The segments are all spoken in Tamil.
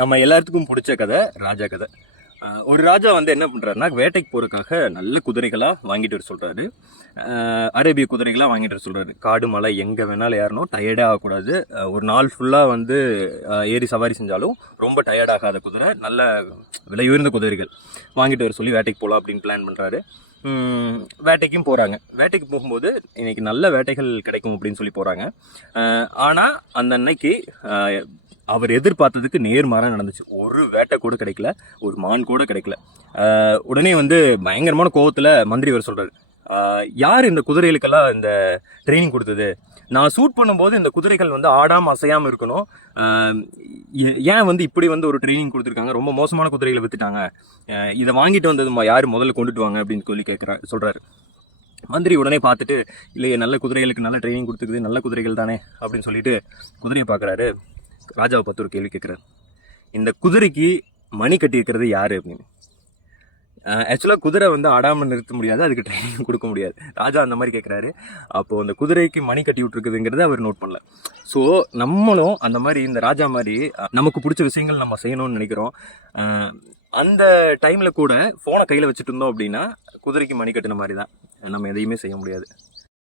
நம்ம எல்லாத்துக்கும் பிடிச்ச கதை ராஜா கதை. ஒரு ராஜா வந்து என்ன பண்ணுறாருன்னா, வேட்டைக்கு போகிறதுக்காக நல்ல குதிரைகளாக வாங்கிட்டு வர சொல்கிறாரு. அரேபிய குதிரைகளாக வாங்கிட்டு வர சொல்கிறாரு. காடு மலை எங்கே வேணாலும் ஏறணும், டயர்டே ஆகக்கூடாது. ஒரு நாள் ஃபுல்லாக வந்து ஏறி சவாரி செஞ்சாலும் ரொம்ப டயர்டாகாத குதிரை, நல்ல விலை உயர்ந்த குதிரைகள் வாங்கிட்டு வர சொல்லி வேட்டைக்கு போகலாம் அப்படின்னு பிளான் பண்ணுறாரு. வேட்டைக்கும் போகிறாங்க. வேட்டைக்கு போகும்போது இன்னைக்கு நல்ல வேட்டைகள் கிடைக்கும் அப்படின்னு சொல்லி போகிறாங்க. ஆனால் அந்த அன்னைக்கு அவர் எதிர்பார்த்ததுக்கு நேர்மாறாக நடந்துச்சு. ஒரு வேட்டை கூட கிடைக்கல, ஒரு மான் கூட கிடைக்கல. உடனே வந்து பயங்கரமான கோவத்தில் மந்திரி வர சொல்கிறாரு, யார் இந்த குதிரைகளுக்கெல்லாம் இந்த ட்ரைனிங் கொடுத்தது? நான் ஷூட் பண்ணும்போது இந்த குதிரைகள் வந்து ஆடாமல் அசையாமல் இருக்கணும், ஏன் வந்து இப்படி வந்து ஒரு ட்ரைனிங் கொடுத்துருக்காங்க? ரொம்ப மோசமான குதிரைகளை விற்றுட்டாங்க, இதை வாங்கிட்டு வந்தது யார் முதல்ல கொண்டுட்டு வாங்க அப்படின்னு சொல்லி சொல்கிறாரு. மந்திரி உடனே பார்த்துட்டு, இல்லையே நல்ல குதிரைகளுக்கு நல்ல ட்ரைனிங் கொடுத்துருக்குது, நல்ல குதிரைகள் தானே அப்படின்னு சொல்லிட்டு குதிரையை பார்க்குறாரு. ராஜாவை பார்த்து ஒரு கேள்வி கேட்குறாரு, இந்த குதிரைக்கு மணி கட்டியிருக்கிறது யார் அப்படின்னு. ஆக்சுவலாக குதிரை வந்து ஆடாமல் நிறுத்த முடியாது, அதுக்கு ட்ரைனிங் கொடுக்க முடியாது. ராஜா அந்த மாதிரி கேட்குறாரு. அப்போது அந்த குதிரைக்கு மணி கட்டி விட்ருக்குதுங்கிறத அவர் நோட் பண்ணல. ஸோ நம்மளும் அந்த மாதிரி இந்த ராஜா மாதிரி நமக்கு பிடிச்ச விஷயங்கள் நம்ம செய்யணும்னு நினைக்கிறோம். அந்த டைமில் கூட ஃபோனை கையில் வச்சுட்டு இருந்தோம் அப்படின்னா குதிரைக்கு மணி கட்டின மாதிரி தான், நம்ம எதையுமே செய்ய முடியாது.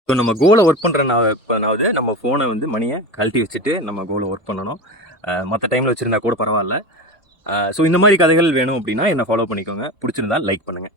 ஸோ நம்ம கோலை ஒர்க் பண்ணுறனாவது நம்ம ஃபோனை வந்து மணியை கழட்டி வச்சுட்டு நம்ம கோலை ஒர்க் பண்ணணும். மற்ற டைமில் வச்சுருந்தா கூட பரவாயில்ல. ஸோ இந்த மாதிரி கதைகள் வேணும் அப்படின்னா என்னை ஃபாலோ பண்ணிக்கோங்க. பிடிச்சிருந்தா லைக் பண்ணுங்கள்.